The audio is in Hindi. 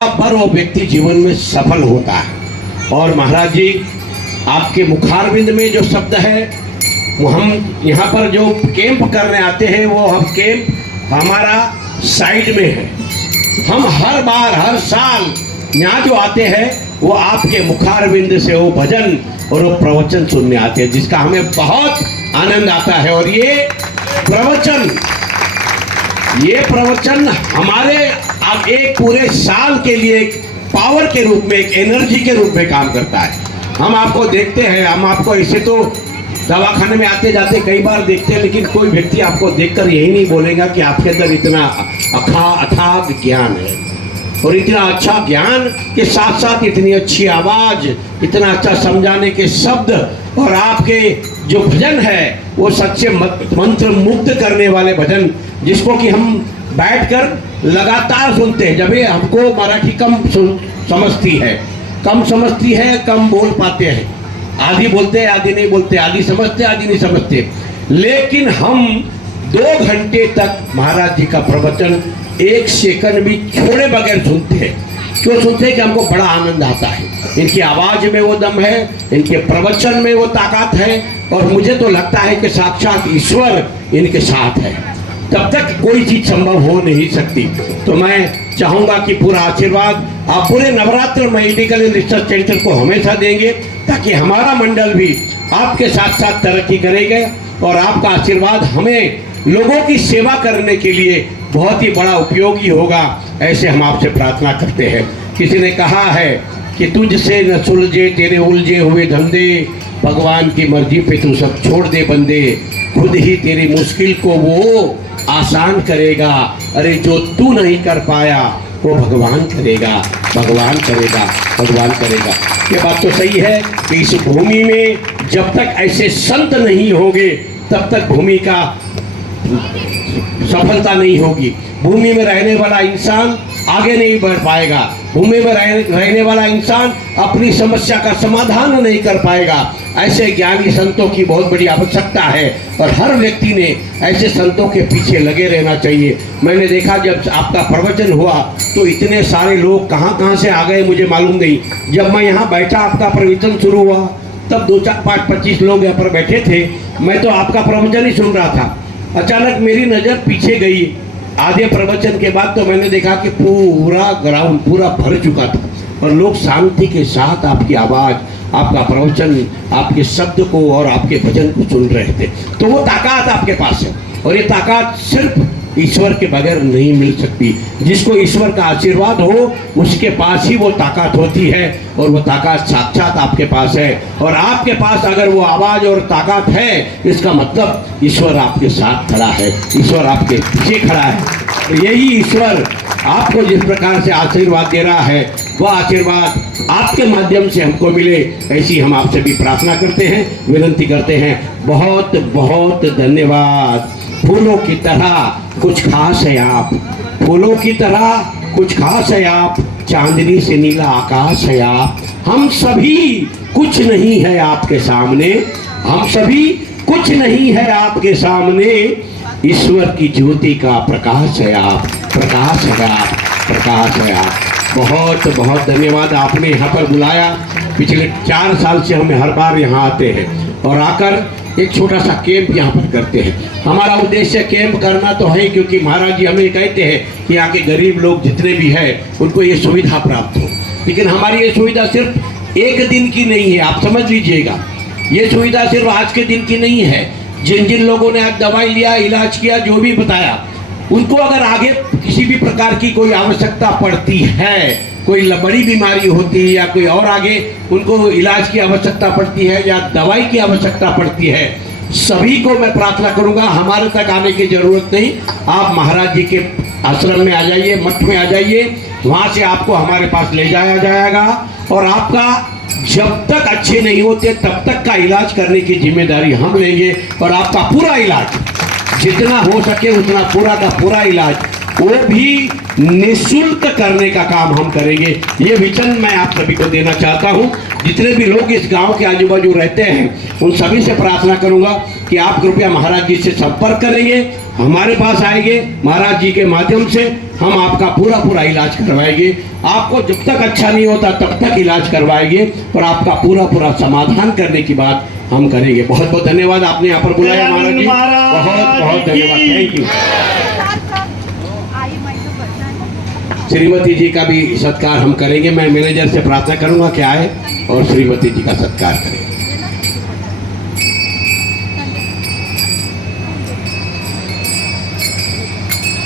पर वो व्यक्ति जीवन में सफल होता है। और महाराज जी, आपके मुखारविंद में जो शब्द है, वो हम यहाँ पर जो कैंप करने आते हैं वो हम कैंप हमारा साइड में है। हम हर बार हर साल यहाँ जो आते हैं वो आपके मुखारविंद से वो भजन और वो प्रवचन सुनने आते हैं, जिसका हमें बहुत आनंद आता है। और ये प्रवचन हमारे अब एक पूरे साल के लिए एक पावर के रूप में, एक एनर्जी के रूप में काम करता है। हम आपको देखते हैं, हम आपको ऐसे तो दवाखाने में आते जाते कई बार देखते हैं, लेकिन कोई व्यक्ति आपको देखकर यही नहीं बोलेगा कि आपके अंदर इतना अथाह ज्ञान है। और इतना अच्छा ज्ञान के साथ साथ इतनी अच्छी आवाज़, इतना अच्छा समझाने के शब्द, और आपके जो भजन है वो सच्चे मंत्र मुग्ध करने वाले भजन, जिसको कि हम बैठकर लगातार सुनते हैं। जब ये हमको मराठी कम समझती है, कम बोल पाते हैं, आधी बोलते हैं आधी नहीं बोलते, आधी समझते आधी नहीं समझते, लेकिन हम 2 घंटे तक महाराज जी का प्रवचन एक सेकंड भी छोड़े बगैर सुनते हैं। क्यों सुनते हैं? कि हमको बड़ा आनंद आता है। इनकी आवाज़ में वो दम है, इनके प्रवचन में वो ताकत है, और मुझे तो लगता है कि साक्षात ईश्वर इनके साथ है। तब तक कोई चीज़ संभव हो नहीं सकती। तो मैं चाहूँगा कि पूरा आशीर्वाद आप पूरे Navratra medical and research centre को हमेशा देंगे, ताकि हमारा मंडल भी आपके साथ साथ तरक्की करेगा, और आपका आशीर्वाद हमें लोगों की सेवा करने के लिए बहुत ही बड़ा उपयोगी होगा, ऐसे हम आपसे प्रार्थना करते हैं। किसी ने कहा है कि तुझसे न सुलझे तेरे उलझे हुए धंधे, भगवान की मर्जी पे तू सब छोड़ दे बंदे, खुद ही तेरी मुश्किल को वो आसान करेगा, अरे जो तू नहीं कर पाया वो भगवान करेगा, भगवान करेगा, भगवान करेगा। ये बात तो सही है कि इस भूमि में जब तक ऐसे संत नहीं होंगे तब तक भूमि का सफलता नहीं होगी। भूमि में रहने वाला इंसान आगे नहीं बढ़ पाएगा, भूमि में रहने वाला इंसान अपनी समस्या का समाधान नहीं कर पाएगा। ऐसे ज्ञानी संतों की बहुत बड़ी आवश्यकता है, और हर व्यक्ति ने ऐसे संतों के पीछे लगे रहना चाहिए। मैंने देखा जब आपका प्रवचन हुआ तो इतने सारे लोग कहाँ से आ गए मुझे मालूम नहीं। जब मैं यहाँ बैठा, आपका प्रवचन शुरू हुआ, तब 2, 4, 5, 25 लोग यहाँ पर बैठे थे। मैं तो आपका प्रवचन ही सुन रहा था। अचानक मेरी नज़र पीछे गई आधे प्रवचन के बाद, तो मैंने देखा कि पूरा ग्राउंड पूरा भर चुका था, और लोग शांति के साथ आपकी आवाज़, आपका प्रवचन, आपके शब्द को और आपके भजन को सुन रहे थे। तो वो ताकत आपके पास है, और ये ताकत सिर्फ ईश्वर के बगैर नहीं मिल सकती। जिसको ईश्वर का आशीर्वाद हो उसके पास ही वो ताकत होती है, और वो ताकत साक्षात आपके पास है। और आपके पास अगर वो आवाज़ और ताकत है, इसका मतलब ईश्वर आपके साथ खड़ा है, ईश्वर आपके पीछे खड़ा है। यही ईश्वर आपको जिस प्रकार से आशीर्वाद दे रहा है, वह आशीर्वाद आपके माध्यम से हमको मिले, ऐसी हम आपसे भी प्रार्थना करते हैं, विनती करते हैं। बहुत बहुत धन्यवाद। फूलों की तरह कुछ खास है आप, फूलों की तरह कुछ खास है आप, चांदनी से नीला आकाश है आप। हम सभी कुछ नहीं है आपके सामने, हम सभी कुछ नहीं है आपके सामने, ईश्वर की ज्योति का प्रकाश है आप, प्रकाश है आप, प्रकाश है आप। बहुत बहुत धन्यवाद, आपने यहाँ पर बुलाया। पिछले 4 साल से हम हर बार यहाँ आते हैं, और आकर एक छोटा सा कैंप यहाँ पर करते हैं। हमारा उद्देश्य कैंप करना तो है, क्योंकि महाराज जी हमें कहते हैं कि यहाँ के गरीब लोग जितने भी हैं उनको ये सुविधा प्राप्त हो। लेकिन हमारी ये सुविधा सिर्फ एक दिन की नहीं है, आप समझ लीजिएगा। ये सुविधा सिर्फ आज के दिन की नहीं है। जिन जिन लोगों ने आज दवाई लिया, इलाज किया, जो भी बताया, उनको अगर आगे किसी भी प्रकार की कोई आवश्यकता पड़ती है, कोई बड़ी बीमारी होती है, या कोई और आगे उनको इलाज की आवश्यकता पड़ती है, या दवाई की आवश्यकता पड़ती है, सभी को मैं प्रार्थना करूंगा, हमारे तक आने की जरूरत नहीं। आप महाराज जी के आश्रम में आ जाइए, मठ में आ जाइए, वहाँ से आपको हमारे पास ले जाया जाएगा, और आपका जब तक अच्छे नहीं होते तब तक का इलाज करने की जिम्मेदारी हम लेंगे, और आपका पूरा इलाज जितना हो सके उतना पूरा का पूरा इलाज वो भी निःशुल्क करने का काम हम करेंगे। ये वचन मैं आप सभी को देना चाहता हूँ। जितने भी लोग इस गांव के आजू बाजू रहते हैं उन सभी से प्रार्थना करूंगा कि आप कृपया महाराज जी से संपर्क करेंगे, हमारे पास आएंगे, महाराज जी के माध्यम से हम आपका पूरा पूरा इलाज करवाएंगे। आपको जब तक अच्छा नहीं होता तब तक इलाज करवाएंगे और आपका पूरा पूरा समाधान करने की बात हम करेंगे। बहुत बहुत धन्यवाद, आपने यहाँ पर बुलाया महाराज जी, बहुत बहुत धन्यवाद, थैंक यू। श्रीमती जी का भी सत्कार हम करेंगे। मैं मैनेजर से प्रार्थना करूंगा कि आए और श्रीमती जी का सत्कार करें।